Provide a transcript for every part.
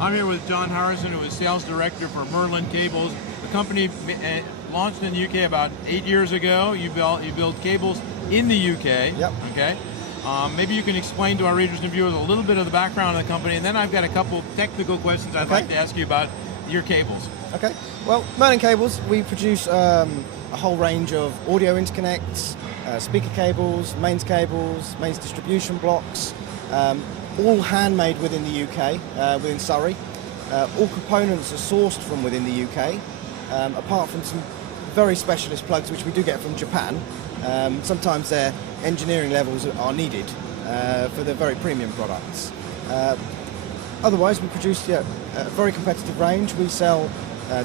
I'm here with John Harrison, who is Sales Director for Merlin Cables. The company launched in the UK about 8 years ago. You build cables in the UK. Yep. Okay. Maybe you can explain to our readers and viewers a little bit of the background of the company, and then I've got a couple technical questions I'd like to ask you about your cables. Okay. Well, Merlin Cables, we produce a whole range of audio interconnects, speaker cables, mains distribution blocks, all handmade within the UK, within Surrey. All components are sourced from within the UK, apart from some very specialist plugs which we do get from Japan. Sometimes their engineering levels are needed for the very premium products. Otherwise, we produce a very competitive range. We sell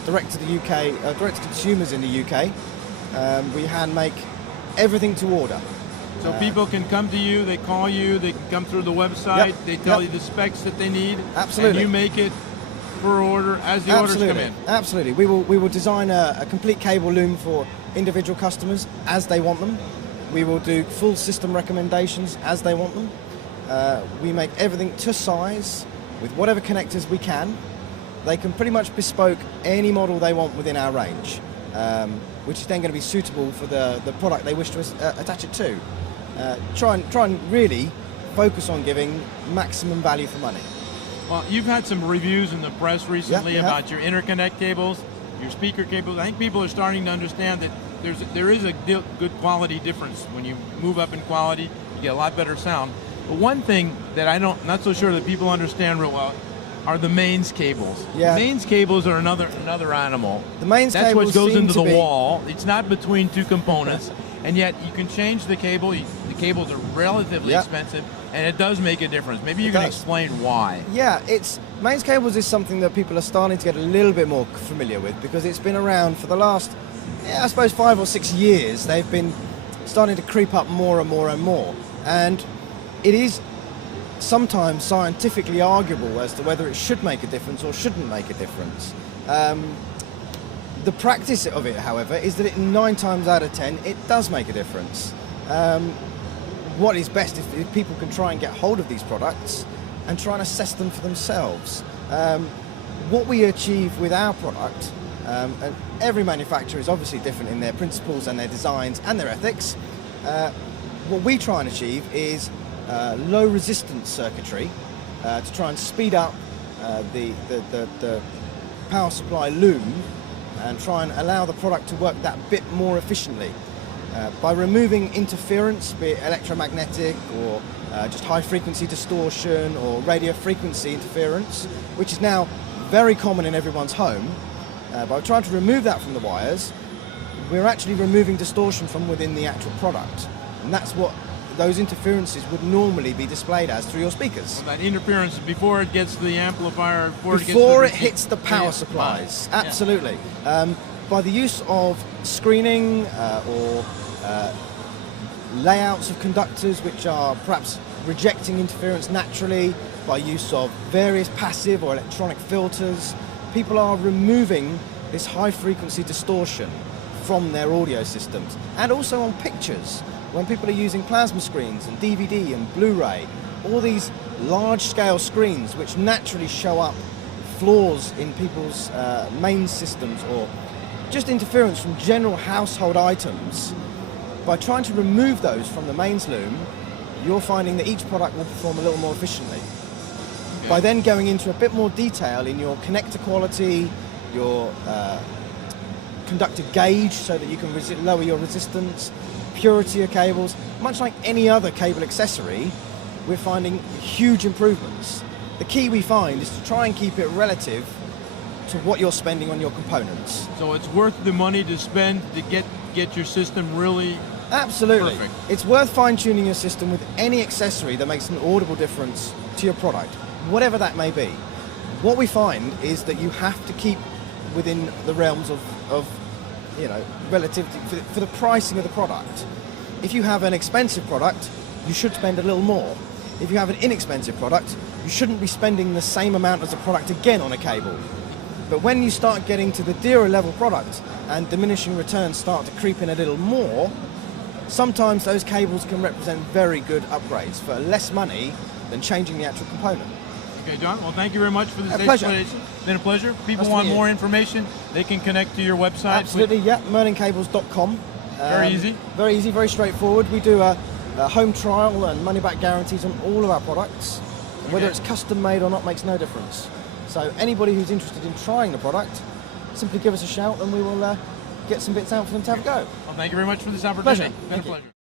direct to the UK, direct to consumers in the UK. We hand make everything to order. So people can come to you, they call you, they can come through the website, they tell you the specs that they need, absolutely, and you make it per order as the orders come in. Absolutely. We will design a complete cable loom for individual customers as they want them. We will do full system recommendations as they want them. We make everything to size with whatever connectors we can. They can pretty much bespoke any model they want within our range, which is then going to be suitable for the product they wish to attach it to. Try and really focus on giving maximum value for money. Well, you've had some reviews in the press recently about your interconnect cables, your speaker cables. I think people are starting to understand that there is a good quality difference. When you move up in quality, you get a lot better sound. But one thing that not so sure that people understand real well are the mains cables. Yeah. Mains cables are another animal. The mains That's cables what goes into the be... wall. It's not between two components, and yet you can change the cable. The cables are relatively expensive, and it does make a difference. Maybe you can explain why. Yeah, mains cables is something that people are starting to get a little bit more familiar with, because it's been around for the last, I suppose, 5 or 6 years. They've been starting to creep up more and more and more, and it is sometimes scientifically arguable as to whether it should make a difference or shouldn't make a difference. The practice of it, however, is that 9 times out of 10 it does make a difference. What is best if people can try and get hold of these products and try and assess them for themselves. What we achieve with our product, and every manufacturer is obviously different in their principles and their designs and their ethics. What we try and achieve is low resistance circuitry to try and speed up the power supply loom and try and allow the product to work that bit more efficiently. By removing interference, be it electromagnetic or just high frequency distortion or radio frequency interference, which is now very common in everyone's home, by trying to remove that from the wires, we're actually removing distortion from within the actual product. And that's what those interferences would normally be displayed as through your speakers. Well, that interference before it gets to the amplifier, before it hits the power supplies. Absolutely. By the use of screening or layouts of conductors which are perhaps rejecting interference naturally, by use of various passive or electronic filters, people are removing this high frequency distortion from their audio systems. And also on pictures, when people are using plasma screens and DVD and Blu-ray, all these large-scale screens which naturally show up flaws in people's main systems or just interference from general household items, by trying to remove those from the mains loom, you're finding that each product will perform a little more efficiently. Okay. By then going into a bit more detail in your connector quality, your conductor gauge so that you can lower your resistance, purity of cables, much like any other cable accessory, we're finding huge improvements. The key we find is to try and keep it relative to what you're spending on your components. So it's worth the money to spend to get your system really absolutely perfect. It's worth fine-tuning your system with any accessory that makes an audible difference to your product, whatever that may be. What we find is that you have to keep within the realms of relativity for the pricing of the product. If you have an expensive product, you should spend a little more. If you have an inexpensive product, you shouldn't be spending the same amount as a product again on a cable. But when you start getting to the dearer level product and diminishing returns start to creep in a little more, sometimes those cables can represent very good upgrades for less money than changing the actual component. Okay, John. Well, thank you very much for this pleasure. explanation. It's been a pleasure. People Nice to want meet you. more information, they can connect to your website. Absolutely, yeah, merlincables.com. Very easy. Very easy, very straightforward. We do a home trial and money-back guarantees on all of our products. Whether it's custom made or not makes no difference. So anybody who's interested in trying the product, simply give us a shout and we will get some bits out for them to have a go. Well, thank you very much for this opportunity. Pleasure. It's been a Thank you. pleasure.